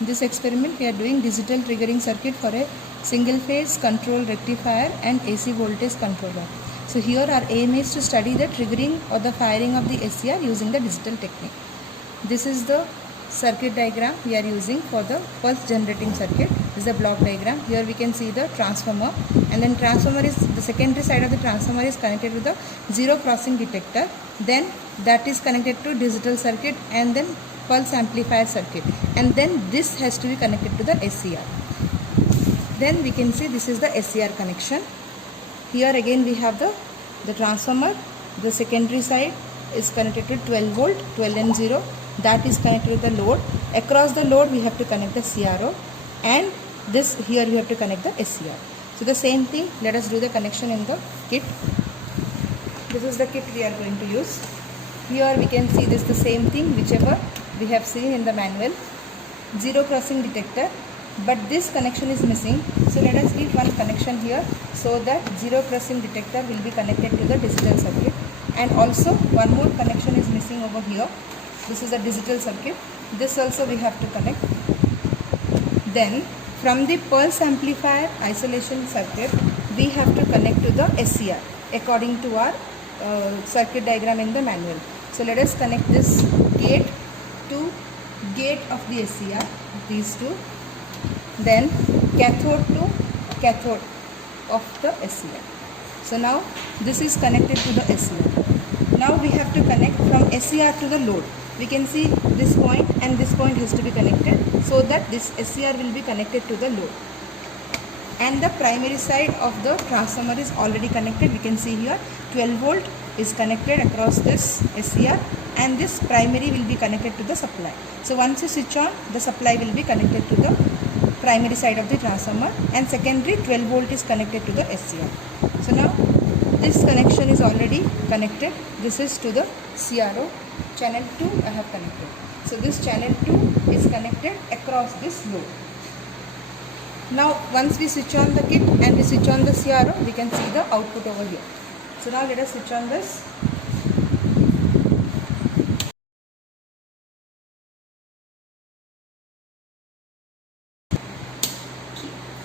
In this experiment we are doing digital triggering circuit for a single phase control rectifier and AC voltage controller. So here our aim is to study the triggering or the firing of the SCR using the digital technique. This is the circuit diagram we are using for the pulse generating circuit. This is the block diagram. Here we can see the transformer, and then transformer is the secondary side of the transformer is connected with the zero crossing detector. Then that is connected to digital circuit and then pulse amplifier circuit, and then this has to be connected to the SCR. Then we can see this is the SCR connection. Here again we have the transformer. The secondary side is connected to 12 volt, 12 and 0. That is connected with the load. Across the load we have to connect the CRO, and this here you have to connect the SCR. So the same thing, let us do the connection in the kit. This is the kit we are going to use. Here we can see this the same thing whichever we have seen in the manual. Zero crossing detector, but this connection is missing. So let us give one connection here so that zero crossing detector will be connected to the digital circuit, and also one more connection is missing over here. This is a digital circuit. This also we have to connect. Then from the pulse amplifier isolation circuit we have to connect to the SCR according to our circuit diagram in the manual. So let us connect this gate to gate of the SCR, these two. Then cathode to cathode of the SCR. So now this is connected to the SCR. Now we have to connect from SCR to the load. We can see this point and this point has to be connected so that this SCR will be connected to the load. And the primary side of the transformer is already connected. We can see here 12 volt is connected across this SCR, and this primary will be connected to the supply. So once you switch on, the supply will be connected to the primary side of the transformer, and secondary 12 volt is connected to the SCR. So now this connection is already connected. This is to the CRO. Channel 2 I have connected. So this channel 2 is connected across this load. Now once we switch on the kit and we switch on the CRO, we can see the output over here. So now let us switch on this.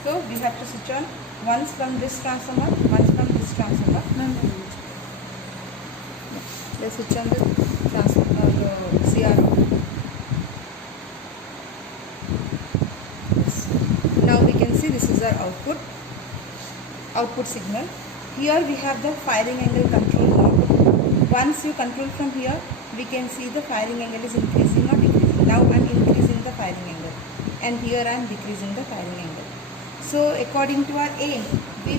So we have to switch on once from this transformer, once from this transformer. Let's switch on the transformer, the CRO. Now we can see this is our output signal. Here we have the firing angle control knob. Once you control from here, we can see the firing angle is increasing or decreasing. Now I am increasing the firing angle, and here I am decreasing the firing angle. So according to our aim, we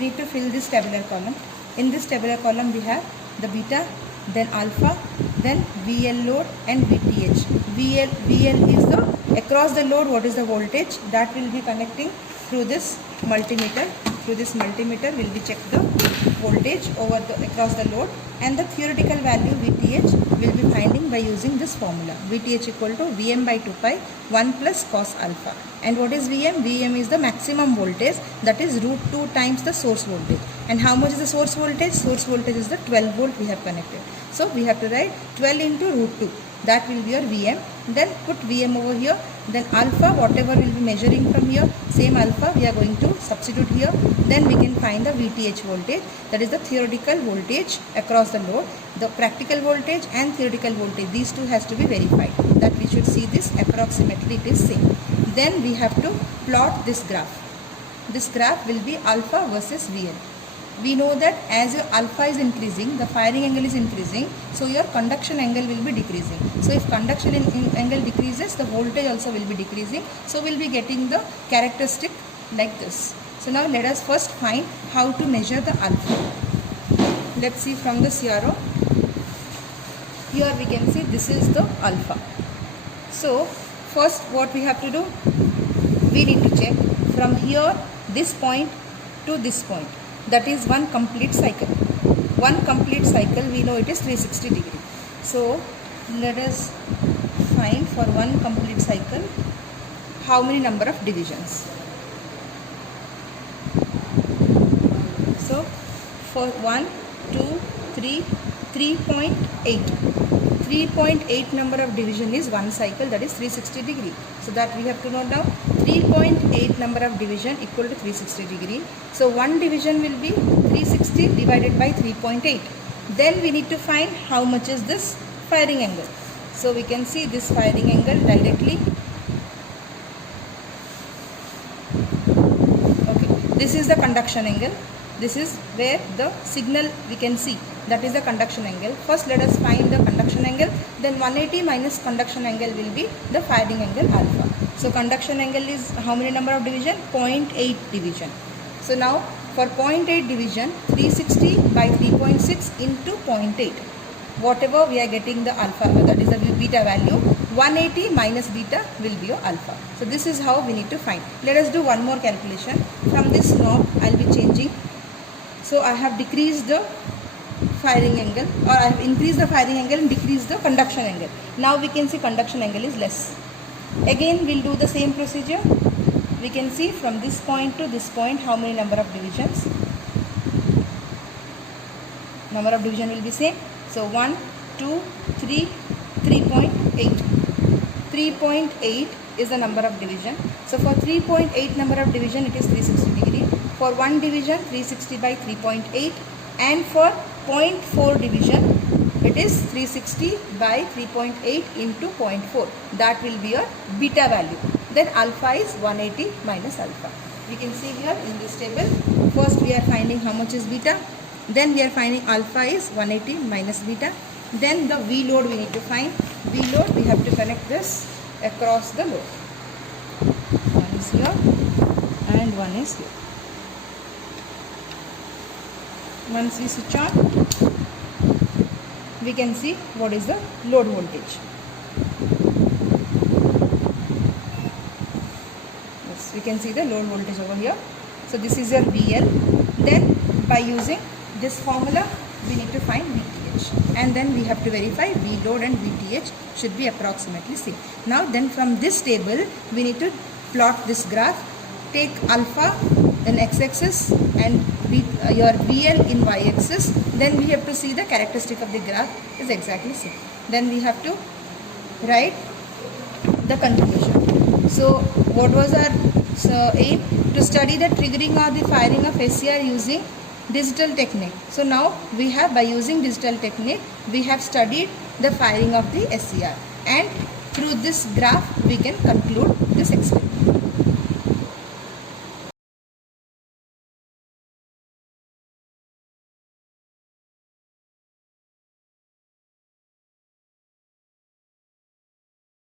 need to fill this tabular column. In this tabular column we have the beta, then alpha, then VL load and VTH. VL is the across the load what is the voltage that will be connecting through this multimeter. Through this multimeter will be check the voltage over the across the load, and the theoretical value VTH will be finding by using this formula. VTH equal to Vm by 2 pi 1 plus cos alpha. And what is Vm? Vm is the maximum voltage, that is root 2 times the source voltage. And how much is the source voltage? Source voltage is the 12 volt we have connected. So we have to write 12 into root 2. That will be your Vm. Then put Vm over here. Then alpha, whatever will be measuring from here, same alpha we are going to substitute here. Then we can find the VTH voltage, that is the theoretical voltage across the load. The practical voltage and theoretical voltage, these two has to be verified. That we should see this approximately it is same. Then we have to plot this graph. This graph will be alpha versus VL. We know that as your alpha is increasing, the firing angle is increasing, so your conduction angle will be decreasing. So if conduction angle decreases, the voltage also will be decreasing. So we will be getting the characteristic like this. So now let us first find how to measure the alpha. Let's see from the CRO. Here we can see this is the alpha. So first what we have to do, we need to check from here this point to this point. That is one complete cycle. One complete cycle we know it is 360 degree. So let us find for one complete cycle how many number of divisions. So for 1, 2, 3, 3.8. 3.8 number of division is one cycle, that is 360 degree. So that we have to note down 3.8 number of division equal to 360 degree. So one division will be 360 divided by 3.8. Then we need to find how much is this firing angle. So we can see this firing angle directly. Okay, this is the conduction angle. This is where the signal we can see, that is the conduction angle. First let us find the conduction angle, then 180 minus conduction angle will be the firing angle alpha. So conduction angle is how many number of division? 0.8 division. So now for 0.8 division, 360 by 3.6 into 0.8. Whatever we are getting the alpha, that is the beta value, 180 minus beta will be your alpha. So this is how we need to find. Let us do one more calculation. From this knob I will be changing. So I have decreased the firing angle, or I have increased the firing angle and decreased the conduction angle. Now we can see conduction angle is less. Again we'll do the same procedure. We can see from this point to this point how many number of divisions. Number of division will be same. So 1, 2, 3, 3.8. 3.8 is the number of division. So for 3.8 number of division it is 360 degree. For one division 360 by 3.8, and for 0.4 division it is 360 by 3.8 into 0.4. That will be your beta value. Then alpha is 180 minus alpha. We can see here in this table, first we are finding how much is beta, then we are finding alpha is 180 minus beta. Then the V load we need to find. V load we have to connect this across the load. One is here and one is here. Once we switch on, we can see what is the load voltage. Yes, we can see the load voltage over here. So this is your VL. Then by using this formula we need to find VTH, and then we have to verify V load and VTH should be approximately same. Now then from this table we need to plot this graph. Take alpha in x-axis and your VL in y-axis. Then we have to see the characteristic of the graph is exactly same. Then we have to write the conclusion. So what was our aim? To study the triggering or the firing of SCR using digital technique. So now we have, by using digital technique, we have studied the firing of the SCR, and through this graph we can conclude this experiment.